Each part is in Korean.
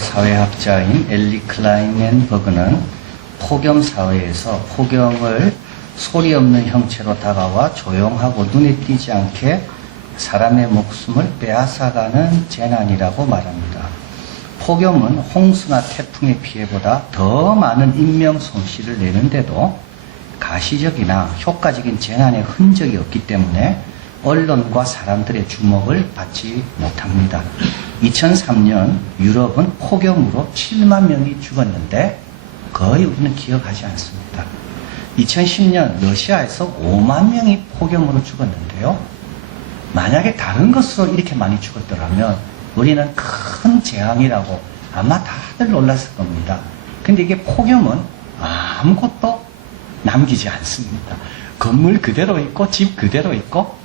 사회학자인 엘리 클라이넨버그는 폭염 사회에서 폭염을 소리 없는 형체로 다가와 조용하고 눈에 띄지 않게 사람의 목숨을 빼앗아가는 재난이라고 말합니다. 폭염은 홍수나 태풍의 피해보다 더 많은 인명 손실을 내는데도 가시적이나 효과적인 재난의 흔적이 없기 때문에 언론과 사람들의 주목을 받지 못합니다. 2003년 유럽은 폭염으로 7만 명이 죽었는데 거의 우리는 기억하지 않습니다. 2010년 러시아에서 5만 명이 폭염으로 죽었는데요. 만약에 다른 것으로 이렇게 많이 죽었더라면 우리는 큰 재앙이라고 아마 다들 놀랐을 겁니다. 근데 이게 폭염은 아무것도 남기지 않습니다. 건물 그대로 있고 집 그대로 있고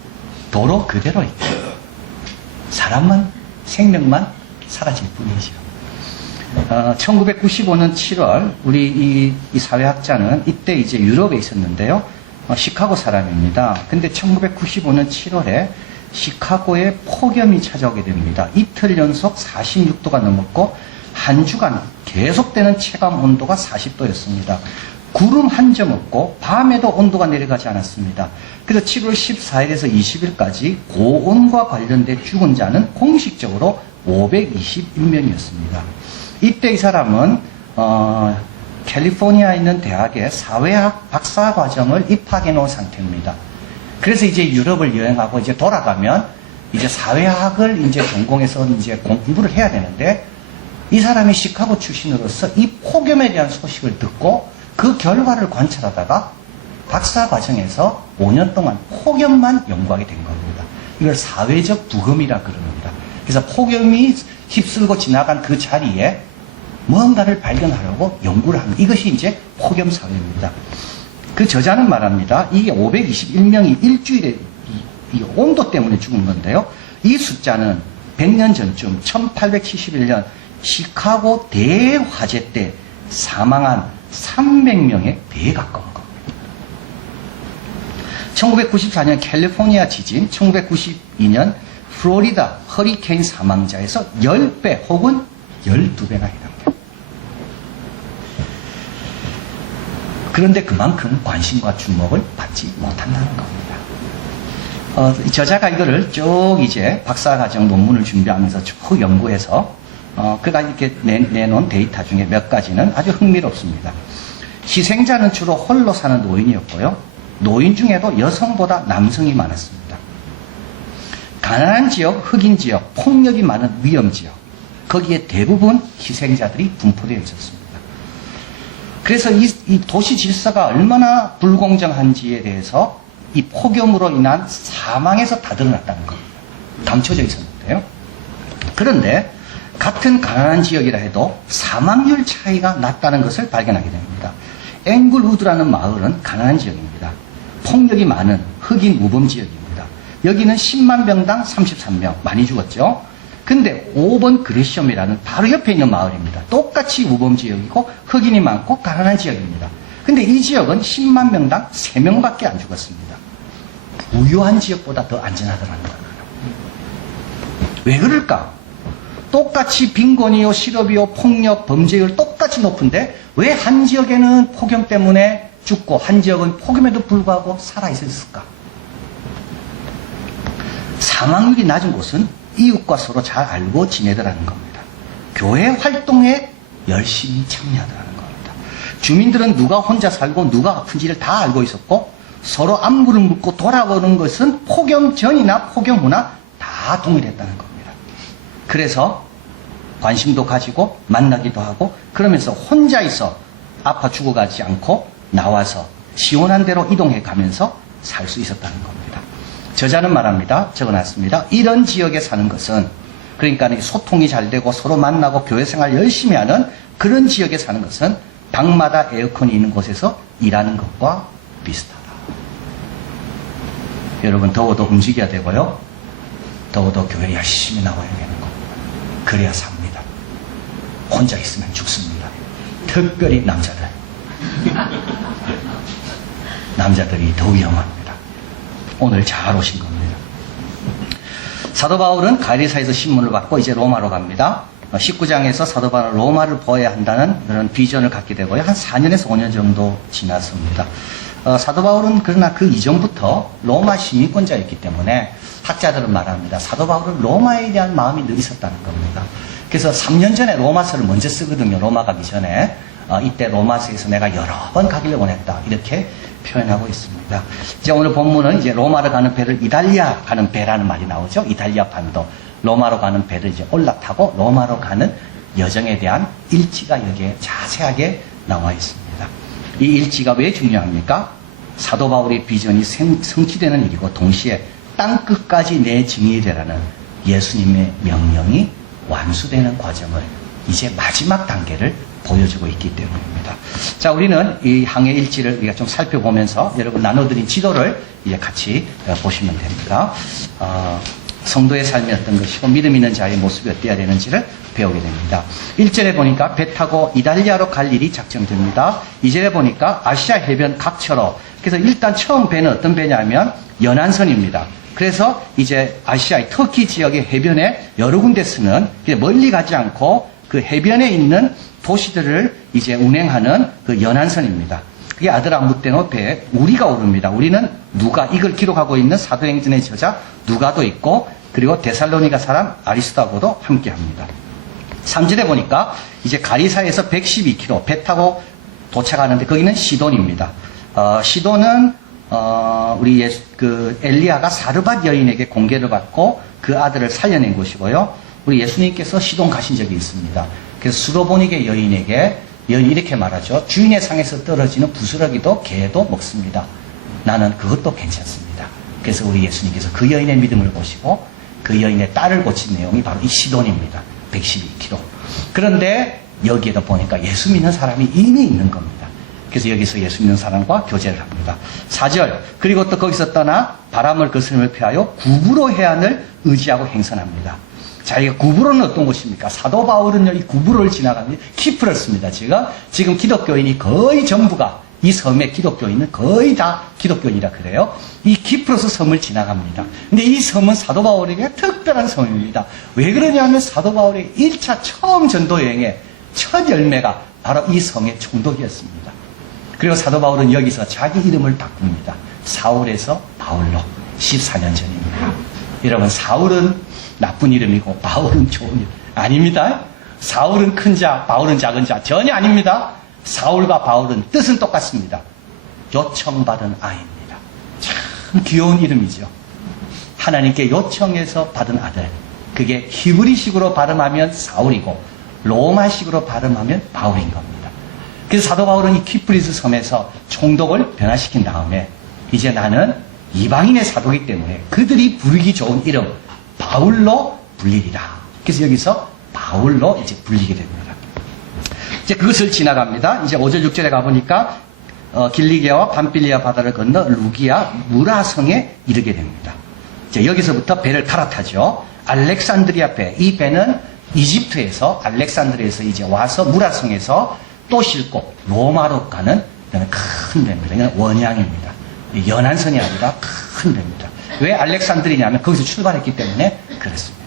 도로 그대로 있고 사람만 생명만 사라질 뿐이죠. 1995년 7월 우리 이 사회학자는 이때 이제 유럽에 있었는데요. 시카고 사람입니다. 근데 1995년 7월에 시카고에 폭염이 찾아오게 됩니다. 이틀 연속 46도가 넘었고 한 주간 계속되는 체감 온도가 40도였습니다. 구름 한 점 없고 밤에도 온도가 내려가지 않았습니다. 그래서 7월 14일에서 20일까지 고온과 관련된 죽은 자는 공식적으로 521명이었습니다. 이때 이 사람은 캘리포니아에 있는 대학에 사회학 박사 과정을 입학해 놓은 상태입니다. 그래서 이제 유럽을 여행하고 이제 돌아가면 이제 사회학을 이제 전공해서 이제 공부를 해야 되는데 이 사람이 시카고 출신으로서 이 폭염에 대한 소식을 듣고 그 결과를 관찰하다가 박사 과정에서 5년 동안 폭염만 연구하게 된 겁니다. 이걸 사회적 부검이라 그럽니다. 그래서 폭염이 휩쓸고 지나간 그 자리에 뭔가를 발견하려고 연구를 합니다. 이것이 이제 폭염 사회입니다. 그 저자는 말합니다. 이게 521명이 일주일에 이 온도 때문에 죽은 건데요. 이 숫자는 100년 전쯤 1871년 시카고 대화재 때 사망한 300명에 배에 가까운 겁니다. 1994년 캘리포니아 지진, 1992년 플로리다 허리케인 사망자에서 10배 혹은 12배나 해당됩니다. 그런데 그만큼 관심과 주목을 받지 못한다는 겁니다. 이 저자가 이거를 쭉 이제 박사과정 논문을 준비하면서 쭉 연구해서 그가 이렇게 내놓은 데이터 중에 몇 가지는 아주 흥미롭습니다. 희생자는 주로 홀로 사는 노인이었고요. 노인 중에도 여성보다 남성이 많았습니다. 가난한 지역, 흑인 지역, 폭력이 많은 위험 지역, 거기에 대부분 희생자들이 분포되어 있었습니다. 그래서 이 도시 질서가 얼마나 불공정한지에 대해서 이 폭염으로 인한 사망에서 다 드러났다는 겁니다. 감춰져 있었는데요. 그런데 같은 가난한 지역이라 해도 사망률 차이가 났다는 것을 발견하게 됩니다. 앵글우드라는 마을은 가난한 지역입니다. 폭력이 많은 흑인 무범 지역입니다. 여기는 10만 명당 33명, 많이 죽었죠. 근데 5번 그레시엄이라는 바로 옆에 있는 마을입니다. 똑같이 무범 지역이고 흑인이 많고 가난한 지역입니다. 근데 이 지역은 10만 명당 3명밖에 안 죽었습니다. 부유한 지역보다 더 안전하더라는 거예요. 왜 그럴까? 똑같이 빈곤이요, 실업이요, 폭력, 범죄율 똑같이 높은데 왜 한 지역에는 폭염 때문에 죽고 한 지역은 폭염에도 불구하고 살아있었을까? 사망률이 낮은 곳은 이웃과 서로 잘 알고 지내더라는 겁니다. 교회 활동에 열심히 참여하더라는 겁니다. 주민들은 누가 혼자 살고 누가 아픈지를 다 알고 있었고 서로 안부를 묻고 돌아오는 것은 폭염 전이나 폭염 후나 다 동일했다는 겁니다. 그래서 관심도 가지고 만나기도 하고 그러면서 혼자 있어 아파 죽어가지 않고 나와서 시원한 데로 이동해 가면서 살 수 있었다는 겁니다. 저자는 말합니다. 적어놨습니다. 이런 지역에 사는 것은 그러니까 소통이 잘 되고 서로 만나고 교회생활 열심히 하는 그런 지역에 사는 것은 방마다 에어컨이 있는 곳에서 일하는 것과 비슷하다. 여러분 더워도 움직여야 되고요. 더워도 교회 열심히 나와야 되는 겁니다. 그래야 삽니다. 혼자 있으면 죽습니다. 특별히 남자들. 남자들이 더 위험합니다. 오늘 잘 오신 겁니다. 사도 바울은 가이사에서 신문을 받고 이제 로마로 갑니다. 19장에서 사도 바울은 로마를 보아야 한다는 그런 비전을 갖게 되고요. 한 4년에서 5년 정도 지났습니다. 사도 바울은 그러나 그 이전부터 로마 시민권자였기 때문에 학자들은 말합니다. 사도 바울은 로마에 대한 마음이 늘 있었다는 겁니다. 그래서 3년 전에 로마서를 먼저 쓰거든요. 로마 가기 전에. 이때 로마서에서 내가 여러 번 가기를 원했다. 이렇게 표현하고 있습니다. 이제 오늘 본문은 이제 로마로 가는 배를 이탈리아 가는 배라는 말이 나오죠. 이탈리아 반도. 로마로 가는 배를 이제 올라타고 로마로 가는 여정에 대한 일지가 여기에 자세하게 나와 있습니다. 이 일지가 왜 중요합니까? 사도 바울의 비전이 성취되는 일이고 동시에 땅 끝까지 내 증인이 되라는 예수님의 명령이 완수되는 과정을 이제 마지막 단계를 보여주고 있기 때문입니다. 자, 우리는 이 항해 일지를 우리가 좀 살펴보면서 여러분 나눠드린 지도를 이제 같이 보시면 됩니다. 성도의 삶이 어떤 것이고 믿음 있는 자의 모습이 어때야 되는지를 배우게 됩니다. 1절에 보니까 배 타고 이탈리아로 갈 일이 작정됩니다. 2절에 보니까 아시아 해변 각처로. 그래서 일단 처음 배는 어떤 배냐면 연안선입니다. 그래서 이제 아시아의 터키 지역의 해변에 여러 군데 쓰는 멀리 가지 않고 그 해변에 있는 도시들을 이제 운행하는 그 연안선입니다. 그게 아드라 무테노 배에 우리가 오릅니다. 우리는 누가 이걸 기록하고 있는 사도행전의 저자 누가도 있고 그리고 데살로니가 사람 아리스도하고도 함께합니다. 3절에 보니까 이제 가리사에서 112km 배 타고 도착하는데 거기는 시돈입니다. 시돈은 우리 엘리야가 사르밧 여인에게 공개를 받고 그 아들을 살려낸 곳이고요. 우리 예수님께서 시돈 가신 적이 있습니다. 그래서 수로보니게 여인에게 여인이 이렇게 말하죠. 주인의 상에서 떨어지는 부스러기도 개도 먹습니다. 나는 그것도 괜찮습니다. 그래서 우리 예수님께서 그 여인의 믿음을 보시고 그 여인의 딸을 고친 내용이 바로 이 시돈입니다. 112km. 그런데 여기에도 보니까 예수 믿는 사람이 이미 있는 겁니다. 그래서 여기서 예수 믿는 사람과 교제를 합니다. 4절. 그리고 또 거기서 떠나 바람을 거스름을 피하여 구브로 해안을 의지하고 행선합니다. 자, 이 구브로는 어떤 곳입니까? 사도 바울은요, 이 구브로를 지나갑니다. 키프로스입니다. 지금 기독교인이 거의 전부가 이 섬의 기독교인은 거의 다 기독교인이라 그래요. 이 키프로스 섬을 지나갑니다. 근데 이 섬은 사도 바울에게 특별한 섬입니다. 왜 그러냐면 사도 바울의 1차 처음 전도 여행의 첫 열매가 바로 이 성의 총독이었습니다. 그리고 사도 바울은 여기서 자기 이름을 바꿉니다. 사울에서 바울로 14년 전입니다. 여러분, 사울은 나쁜 이름이고 바울은 좋은 이름 아닙니다. 사울은 큰 자, 바울은 작은 자 전혀 아닙니다. 사울과 바울은 뜻은 똑같습니다. 요청받은 아이입니다. 참 귀여운 이름이죠. 하나님께 요청해서 받은 아들. 그게 히브리식으로 발음하면 사울이고 로마식으로 발음하면 바울인 겁니다. 그래서 사도 바울은 이 키프리스 섬에서 총독을 변화시킨 다음에 이제 나는 이방인의 사도이기 때문에 그들이 부르기 좋은 이름 바울로 불리리라. 그래서 여기서 바울로 이제 불리게 됩니다. 이제 그것을 지나갑니다. 이제 5절 6절에 가보니까 길리기아와 밤빌리아 바다를 건너 루기아 무라성에 이르게 됩니다. 이제 여기서부터 배를 갈아타죠. 알렉산드리아 배. 이 배는 이집트에서 알렉산드리아에서 이제 와서 무라성에서 또 싣고 로마로 가는 큰 배입니다. 이건 원양입니다. 연안선이 아니라 큰 배입니다. 왜 알렉산드리냐면 거기서 출발했기 때문에 그렇습니다.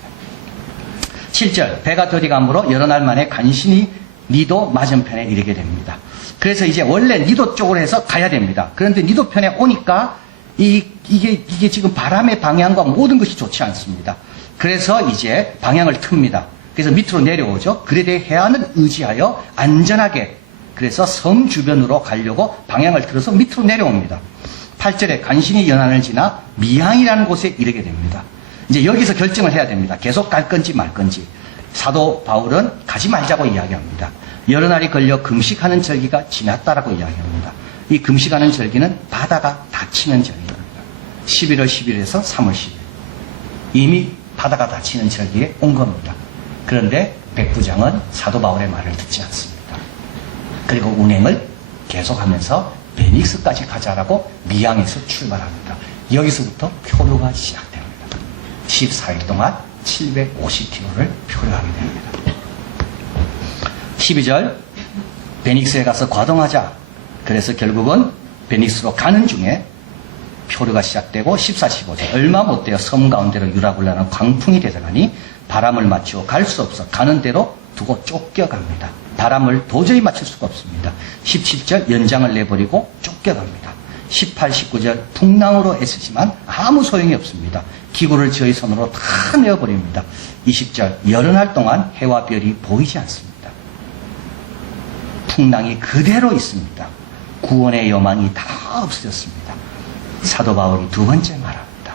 7절. 배가 들이감으로 여러 날 만에 간신히 니도 맞은편에 이르게 됩니다. 그래서 이제 원래 니도 쪽으로 해서 가야 됩니다. 그런데 니도 편에 오니까 이게 지금 바람의 방향과 모든 것이 좋지 않습니다. 그래서 이제 방향을 틉니다. 그래서 밑으로 내려오죠. 그에 대해 해안을 의지하여 안전하게 그래서 섬 주변으로 가려고 방향을 틀어서 밑으로 내려옵니다. 8절에 간신히 연안을 지나 미항이라는 곳에 이르게 됩니다. 이제 여기서 결정을 해야 됩니다. 계속 갈 건지 말 건지. 사도 바울은 가지 말자고 이야기합니다. 여러 날이 걸려 금식하는 절기가 지났다라고 이야기합니다. 이 금식하는 절기는 바다가 닫히는 절기입니다. 11월 10일에서 3월 10일. 이미 바다가 닫히는 절기에 온 겁니다. 그런데 백부장은 사도 바울의 말을 듣지 않습니다. 그리고 운행을 계속하면서 베닉스까지 가자라고 미항에서 출발합니다. 여기서부터 표류가 시작됩니다. 14일 동안 750km를 표류하게 됩니다. 12절 베닉스에 가서 과동하자. 그래서 결국은 베닉스로 가는 중에 표류가 시작되고 14, 15절 얼마 못 돼요. 섬 가운데로 유라굴라는 광풍이 되더라니 바람을 맞추어 갈 수 없어 가는 대로 두고 쫓겨갑니다. 바람을 도저히 맞출 수가 없습니다. 17절 연장을 내버리고 쫓겨갑니다. 18, 19절 풍랑으로 애쓰지만 아무 소용이 없습니다. 기구를 저희 손으로 다 내어버립니다. 20절 열흘 동안 해와 별이 보이지 않습니다. 풍랑이 그대로 있습니다. 구원의 여망이 다 없어졌습니다. 사도 바울이 두 번째 말합니다.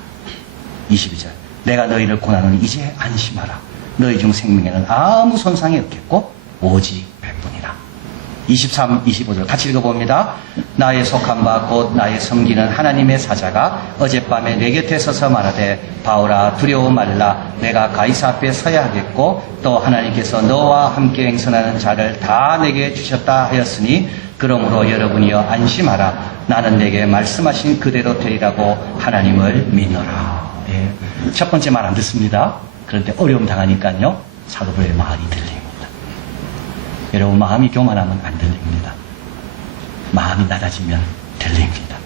22절 내가 너희를 고난하노니 이제 안심하라. 너희 중 생명에는 아무 손상이 없겠고 오직 백분이라. 23, 25절 같이 읽어봅니다. 나의 속한 바 곧 나의 섬기는 하나님의 사자가 어젯밤에 내 곁에 서서 말하되 바울아 두려워 말라. 내가 가이사 앞에 서야 하겠고 또 하나님께서 너와 함께 행선하는 자를 다 내게 주셨다 하였으니 그러므로 여러분이여 안심하라. 나는 내게 말씀하신 그대로 되리라고 하나님을 믿노라. 예. 첫 번째 말 안 듣습니다. 그런데 어려움 당하니까요 사도 바울의 말이 들립니다. 여러분 마음이 교만하면 안 들립니다. 마음이 낮아지면 들립니다.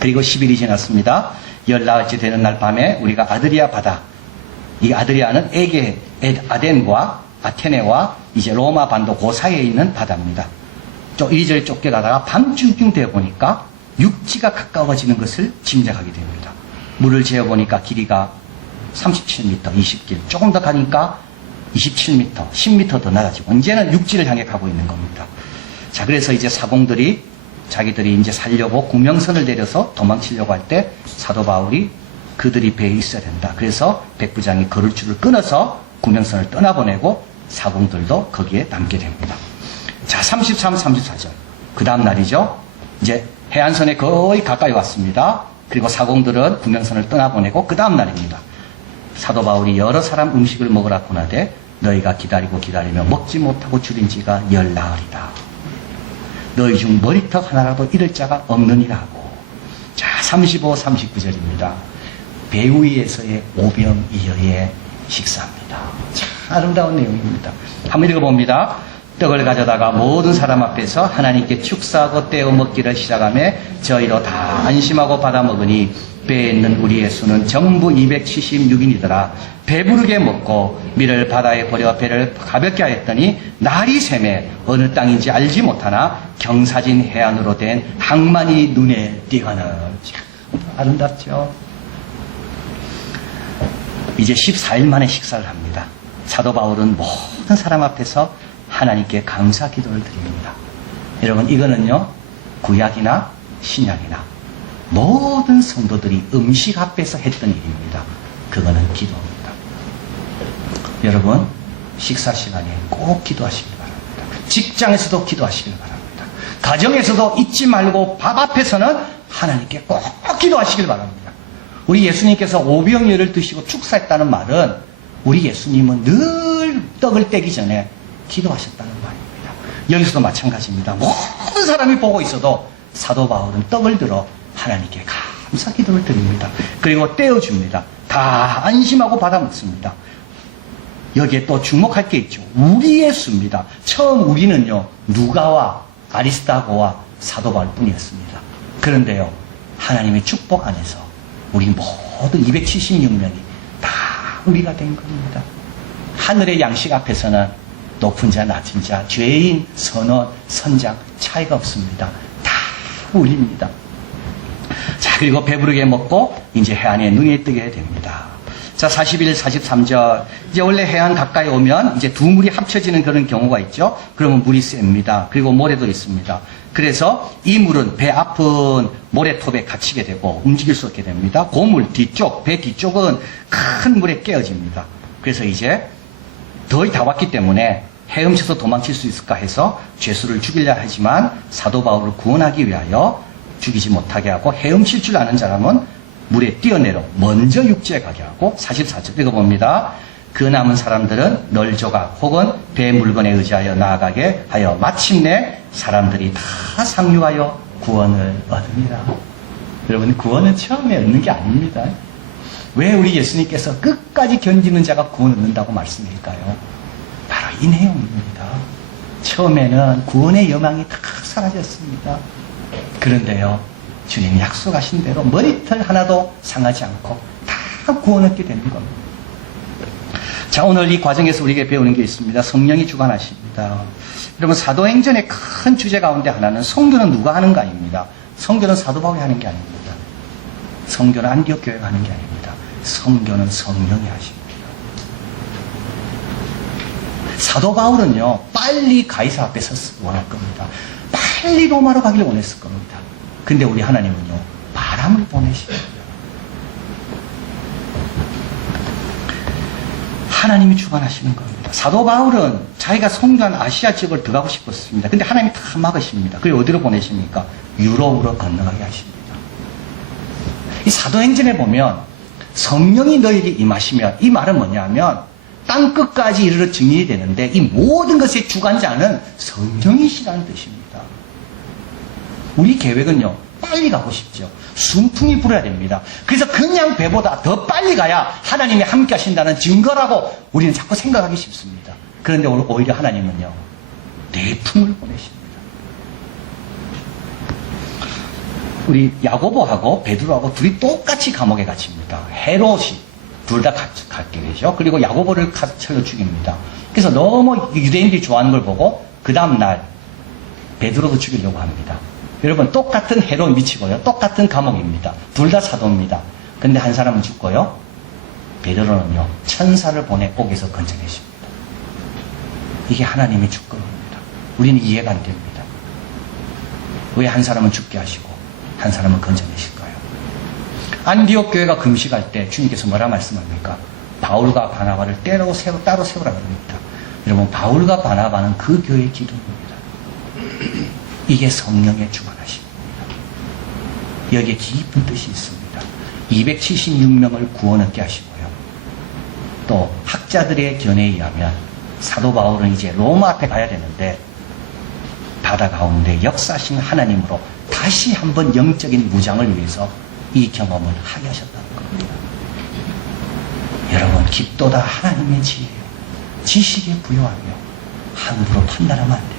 그리고 10일이 지났습니다. 열나흘째 되는 날 밤에 우리가 아드리아 바다, 이 아드리아는 아덴과 아테네와 이제 로마 반도 그 사이에 있는 바다입니다. 이리저리 쫓겨가다가 밤중쯤 되어 보니까 육지가 가까워지는 것을 짐작하게 됩니다. 물을 재어보니까 길이가 37m, 20길, 조금 더 가니까 27m, 10m 더 낮아지고 이제는 육지를 향해 가고 있는 겁니다. 자, 그래서 이제 사공들이 자기들이 이제 살려고 구명선을 내려서 도망치려고 할 때 사도 바울이 그들이 배에 있어야 된다. 그래서 백부장이 거룰줄을 끊어서 구명선을 떠나보내고 사공들도 거기에 남게 됩니다. 자, 33, 34절. 그 다음 날이죠. 이제 해안선에 거의 가까이 왔습니다. 그리고 사공들은 구명선을 떠나보내고 그 다음 날입니다. 사도 바울이 여러 사람 음식을 먹으라 권하되 너희가 기다리고 기다리며 먹지 못하고 줄인 지가 열나흘이다. 너희 중 머리털 하나라도 잃을 자가 없느니라 하고. 자, 35, 39절입니다. 배 위에서의 오병이어의 식사입니다. 참 아름다운 내용입니다. 한번 읽어봅니다. 떡을 가져다가 모든 사람 앞에서 하나님께 축사하고 떼어 먹기를 시작하며 저희로 다 안심하고 받아 먹으니 배에 있는 우리의 수는 전부 276인이더라. 배부르게 먹고 밀을 바다에 버려 배를 가볍게 하였더니 날이 새매 어느 땅인지 알지 못하나 경사진 해안으로 된 항만이 눈에 띄거늘. 아름답죠? 이제 14일 만에 식사를 합니다. 사도 바울은 모든 사람 앞에서 하나님께 감사 기도를 드립니다. 여러분 이거는요 구약이나 신약이나 모든 성도들이 음식 앞에서 했던 일입니다. 그거는 기도입니다. 여러분 식사 시간에 꼭 기도하시길 바랍니다. 직장에서도 기도하시길 바랍니다. 가정에서도 잊지 말고 밥 앞에서는 하나님께 꼭 기도하시길 바랍니다. 우리 예수님께서 오병이어를 드시고 축사했다는 말은 우리 예수님은 늘 떡을 떼기 전에 기도하셨다는 말입니다. 여기서도 마찬가지입니다. 모든 사람이 보고 있어도 사도 바울은 떡을 들어 하나님께 감사 기도를 드립니다. 그리고 떼어줍니다. 다 안심하고 받아 먹습니다. 여기에 또 주목할 게 있죠. 우리의 수입니다. 처음 우리는요 누가와 아리스타고와 사도 바울 뿐이었습니다. 그런데요 하나님의 축복 안에서 우리 모든 276명이 다 우리가 된 겁니다. 하늘의 양식 앞에서는 높은 자, 낮은 자, 죄인, 선원, 선장 차이가 없습니다. 다 우리입니다. 자, 그리고 배부르게 먹고 이제 해안에 눈이 뜨게 됩니다. 자, 41, 43절. 이제 원래 해안 가까이 오면 이제 두 물이 합쳐지는 그런 경우가 있죠. 그러면 물이 셉니다. 그리고 모래도 있습니다. 그래서 이 물은 배 앞은 모래톱에 갇히게 되고 움직일 수 없게 됩니다. 고물 뒤쪽, 배 뒤쪽은 큰 물에 깨어집니다. 그래서 이제 거의 다 왔기 때문에 헤엄쳐서 도망칠 수 있을까 해서 죄수를 죽이려 하지만 사도 바울을 구원하기 위하여 죽이지 못하게 하고 헤엄칠 줄 아는 사람은 물에 뛰어내려 먼저 육지에 가게 하고 44절 읽어봅니다. 그 남은 사람들은 널조각 혹은 배 물건에 의지하여 나아가게 하여 마침내 사람들이 다 상륙하여 구원을 얻으니라. 여러분 구원은 처음에 얻는 게 아닙니다. 왜 우리 예수님께서 끝까지 견디는 자가 구원 얻는다고 말씀일까요? 바로 이 내용입니다. 처음에는 구원의 여망이 다 사라졌습니다. 그런데요, 주님이 약속하신 대로 머리털 하나도 상하지 않고 다 구원 얻게 되는 겁니다. 자, 오늘 이 과정에서 우리에게 배우는 게 있습니다. 성령이 주관하십니다. 여러분, 사도행전의 큰 주제 가운데 하나는 성교는 누가 하는가입니다. 성교는 사도 바울이 하는 게 아닙니다. 성교는 안디옥 교회가 하는 게 아닙니다. 성교는 성령이 하십니다. 사도 바울은요, 빨리 가이사 앞에 섰을 원할 겁니다. 빨리 로마로 가기를 원했을 겁니다. 근데 우리 하나님은요, 바람을 보내십니다. 하나님이 주관하시는 겁니다. 사도 바울은 자기가 성교한 아시아 지역을 들어가고 싶었습니다. 근데 하나님이 다 막으십니다. 그리고 어디로 보내십니까? 유럽으로 건너가게 하십니다. 이 사도행전에 보면 성령이 너에게 임하시면, 이 말은 뭐냐면 땅 끝까지 이르러 증인이 되는데 이 모든 것의 주관자는 성령이시라는 뜻입니다. 우리 계획은요, 빨리 가고 싶죠. 순풍이 불어야 됩니다. 그래서 그냥 배보다 더 빨리 가야 하나님이 함께 하신다는 증거라고 우리는 자꾸 생각하기 쉽습니다. 그런데 오히려 하나님은요, 대풍을 보내십니다. 우리 야고보하고 베드로하고 둘이 똑같이 감옥에 갇힙니다. 헤롯이 둘 다 갖게 되죠. 그리고 야고보를 칼로 죽입니다. 그래서 너무 유대인들이 좋아하는 걸 보고 그 다음날 베드로도 죽이려고 합니다. 여러분, 똑같은 헤롯 미치고요. 똑같은 감옥입니다. 둘 다 사도입니다. 근데 한 사람은 죽고요. 베드로는요, 천사를 보내 옥에서 건져내십니다. 이게 하나님의 주권입니다. 우리는 이해가 안 됩니다. 왜 한 사람은 죽게 하시고 한 사람은 건져내실까요? 안디옥 교회가 금식할 때 주님께서 뭐라 말씀합니까? 바울과 바나바를 따로 세우라 그럽니다. 여러분, 바울과 바나바는 그 교회의 기둥입니다. 이게 성령의 주관하십니다. 여기에 깊은 뜻이 있습니다. 276명을 구원 얻게 하시고요. 또 학자들의 견해에 의하면 사도 바울은 이제 로마 앞에 가야 되는데 바다 가운데 역사하신 하나님으로 다시 한번 영적인 무장을 위해서 이 경험을 하게 하셨다는 겁니다. 여러분, 깊도다 하나님의 지혜요. 지식에 부여하며 함부로 판단하면 안 됩니다.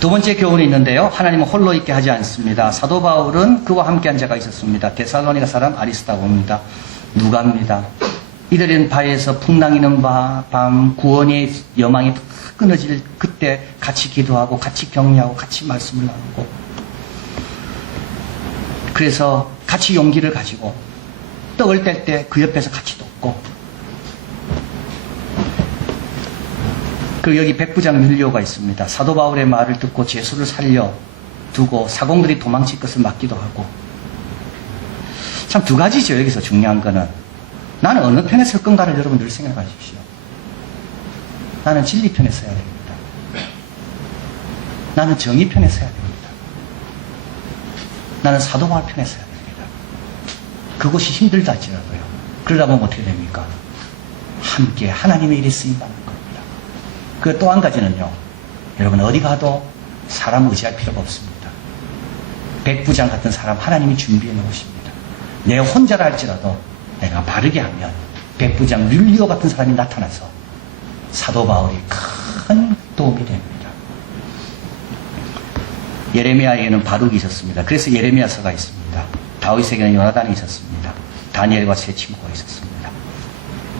두 번째 교훈이 있는데요. 하나님은 홀로 있게 하지 않습니다. 사도 바울은 그와 함께한 자가 있었습니다. 데살로니가 사람 아리스다고입니다. 누가입니다. 이들은 바에서 풍랑이는 밤 구원의 여망이 끊어질 그때 같이 기도하고 같이 격려하고 같이 말씀을 나누고, 그래서 같이 용기를 가지고 떡을 뗄 때 그 옆에서 같이 돕고, 그리고 여기 백부장 율리오가 있습니다. 사도 바울의 말을 듣고 제수를 살려두고 사공들이 도망칠 것을 막기도 하고. 참 두 가지죠. 여기서 중요한 거는 나는 어느 편에 설 건가를 여러분 늘 생각하십시오. 나는 진리 편에 서야 됩니다. 나는 정의 편에 서야 됩니다. 나는 사도 바울 편에 서야 됩니다. 그것이 힘들다 할지라도요. 그러다 보면 어떻게 됩니까? 함께 하나님의 일에 쓰임받는 겁니다. 그 또 한 가지는요, 여러분 어디 가도 사람 의지할 필요가 없습니다. 백부장 같은 사람 하나님이 준비해 놓으십니다. 내 혼자라 할지라도 내가 바르게 하면 백부장 율리오 같은 사람이 나타나서 사도 바울이 큰 도움이 됩니다. 예레미야에게는 바룩이 있었습니다. 그래서 예레미야서가 있습니다. 다윗에게는 요나단이 있었습니다. 다니엘과 세 친구가 있었습니다.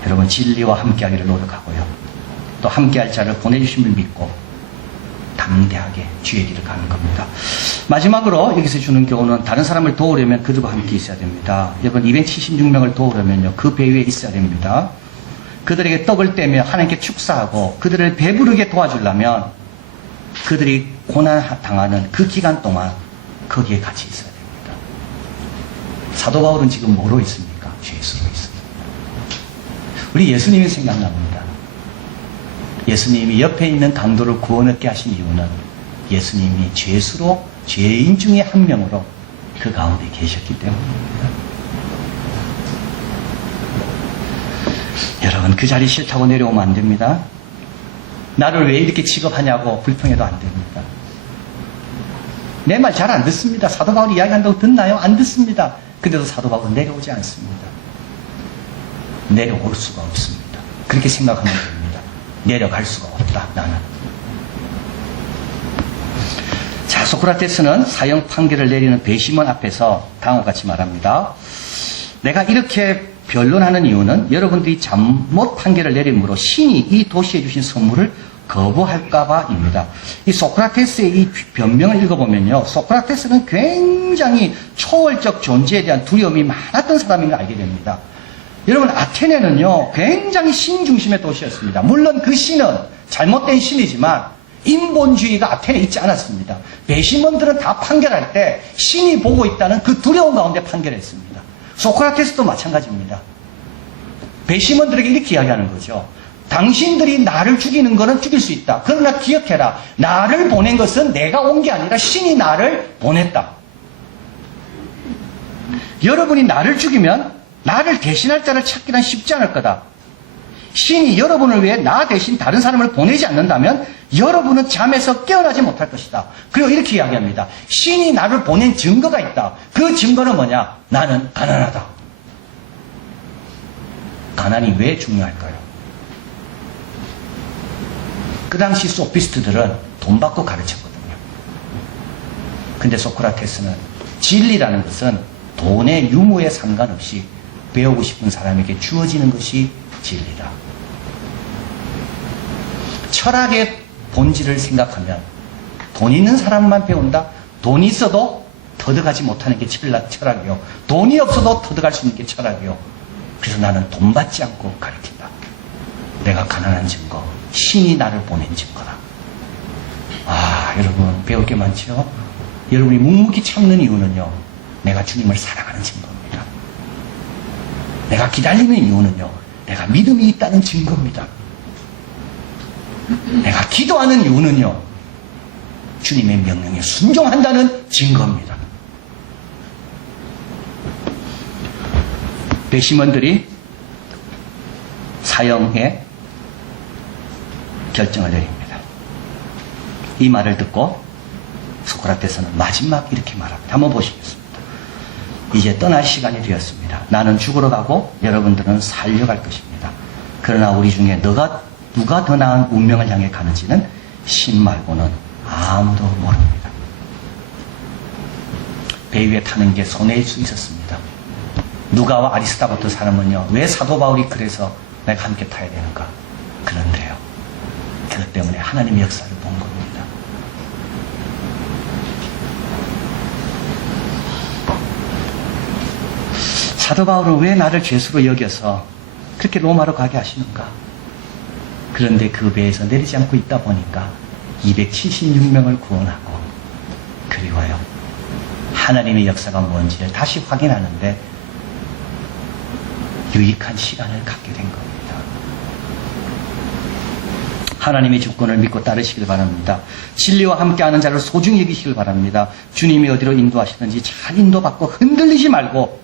여러분, 진리와 함께하기를 노력하고요. 또 함께할 자를 보내주심을 믿고 담대하게 주의 길을 가는 겁니다. 마지막으로 여기서 주는 교훈은 다른 사람을 도우려면 그들과 함께 있어야 됩니다. 여러분, 276명을 도우려면요, 그 배 위에 있어야 됩니다. 그들에게 떡을 떼며 하나님께 축사하고 그들을 배부르게 도와주려면 그들이 고난당하는 그 기간 동안 거기에 같이 있어야 됩니다. 사도 바울은 지금 뭐로 있습니까? 죄수로 있습니다. 우리 예수님이 생각납니다. 예수님이 옆에 있는 강도를 구원 얻게 하신 이유는 예수님이 죄수로, 죄인 중에 한 명으로 그 가운데 계셨기 때문입니다. 여러분, 그 자리 싫다고 내려오면 안 됩니다. 나를 왜 이렇게 취급하냐고 불평해도 안 됩니다. 내 말 잘 안 듣습니다. 사도 바울이 이야기한다고 듣나요? 안 듣습니다. 근데도 사도 바울은 내려오지 않습니다. 내려올 수가 없습니다. 그렇게 생각하면 됩니다. 내려갈 수가 없다, 나는. 자, 소크라테스는 사형 판결을 내리는 배심원 앞에서 다음과 같이 말합니다. 내가 이렇게 변론하는 이유는 여러분들이 잘못 판결을 내림으로 신이 이 도시에 주신 선물을 거부할까봐입니다. 이 소크라테스의 이 변명을 읽어보면요, 소크라테스는 굉장히 초월적 존재에 대한 두려움이 많았던 사람인 걸 알게 됩니다. 여러분, 아테네는요 굉장히 신 중심의 도시였습니다. 물론 그 신은 잘못된 신이지만 인본주의가 아테네에 있지 않았습니다. 배심원들은 다 판결할 때 신이 보고 있다는 그 두려움 가운데 판결했습니다. 소크라테스도 마찬가지입니다. 배심원들에게 이렇게 이야기하는 거죠. 당신들이 나를 죽이는 것은 죽일 수 있다. 그러나 기억해라. 나를 보낸 것은 내가 온 게 아니라 신이 나를 보냈다. 여러분이 나를 죽이면 나를 대신할 자를 찾기는 쉽지 않을 거다. 신이 여러분을 위해 나 대신 다른 사람을 보내지 않는다면 여러분은 잠에서 깨어나지 못할 것이다. 그리고 이렇게 이야기합니다. 신이 나를 보낸 증거가 있다. 그 증거는 뭐냐? 나는 가난하다. 가난이 왜 중요할까요? 그 당시 소피스트들은 돈 받고 가르쳤거든요. 근데 소크라테스는 진리라는 것은 돈의 유무에 상관없이 배우고 싶은 사람에게 주어지는 것이 진리다. 철학의 본질을 생각하면 돈 있는 사람만 배운다. 돈이 있어도 터득하지 못하는 게 철학이요. 돈이 없어도 터득할 수 있는 게 철학이요. 그래서 나는 돈 받지 않고 가르친다. 내가 가난한 증거, 신이 나를 보낸 증거다. 아, 여러분 배울 게 많죠? 여러분이 묵묵히 참는 이유는요, 내가 주님을 사랑하는 증거입니다. 내가 기다리는 이유는요, 내가 믿음이 있다는 증거입니다. 내가 기도하는 이유는요, 주님의 명령에 순종한다는 증거입니다. 배심원들이 사형의 결정을 내립니다. 이 말을 듣고 소크라테스는 마지막 이렇게 말합니다. 한번 보시겠습니다. 이제 떠날 시간이 되었습니다. 나는 죽으러 가고 여러분들은 살려갈 것입니다. 그러나 우리 중에 누가 더 나은 운명을 향해 가는지는 신 말고는 아무도 모릅니다. 배 위에 타는 게 손해일 수 있었습니다. 누가와 아리스타고트 사람은요, 왜 사도 바울이 그래서 내가 함께 타야 되는가? 그런데요, 그것 때문에 하나님의 역사를 본 겁니다. 사도 바울은 왜 나를 죄수로 여겨서 그렇게 로마로 가게 하시는가? 그런데 그 배에서 내리지 않고 있다 보니까 276명을 구원하고, 그리고요, 하나님의 역사가 뭔지를 다시 확인하는데 유익한 시간을 갖게 된 겁니다. 하나님의 주권을 믿고 따르시길 바랍니다. 진리와 함께하는 자를 소중히 여기시길 바랍니다. 주님이 어디로 인도하시든지 잘 인도받고 흔들리지 말고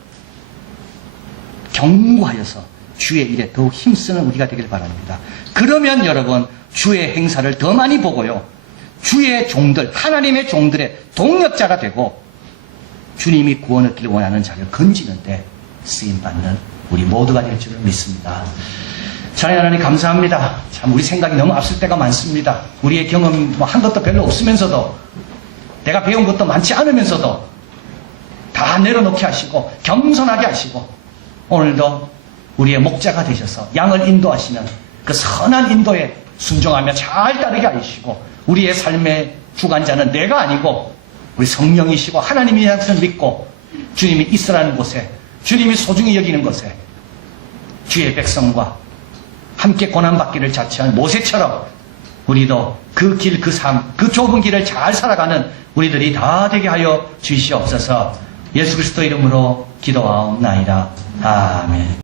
견고하여서 주의 일에 더욱 힘쓰는 우리가 되길 바랍니다. 그러면 여러분, 주의 행사를 더 많이 보고요, 주의 종들, 하나님의 종들의 동력자가 되고 주님이 구원 얻기를 원하는 자를 건지는데 쓰임받는 우리 모두가 될 줄을 믿습니다. 자녀 하나님 감사합니다. 참 우리 생각이 너무 앞설 때가 많습니다. 우리의 경험 한 것도 별로 없으면서도, 내가 배운 것도 많지 않으면서도 다 내려놓게 하시고 겸손하게 하시고, 오늘도 우리의 목자가 되셔서 양을 인도하시는 그 선한 인도에 순종하며 잘 따르게 하시고, 우리의 삶의 주관자는 내가 아니고 우리 성령이시고 하나님이 것을 믿고 주님이 있으라는 곳에, 주님이 소중히 여기는 곳에 주의 백성과 함께 고난받기를 자처한 모세처럼 우리도 그 길, 그 삶, 그 좁은 길을 잘 살아가는 우리들이 다 되게 하여 주시옵소서. 예수 그리스도 이름으로 기도하옵나이다. 아멘.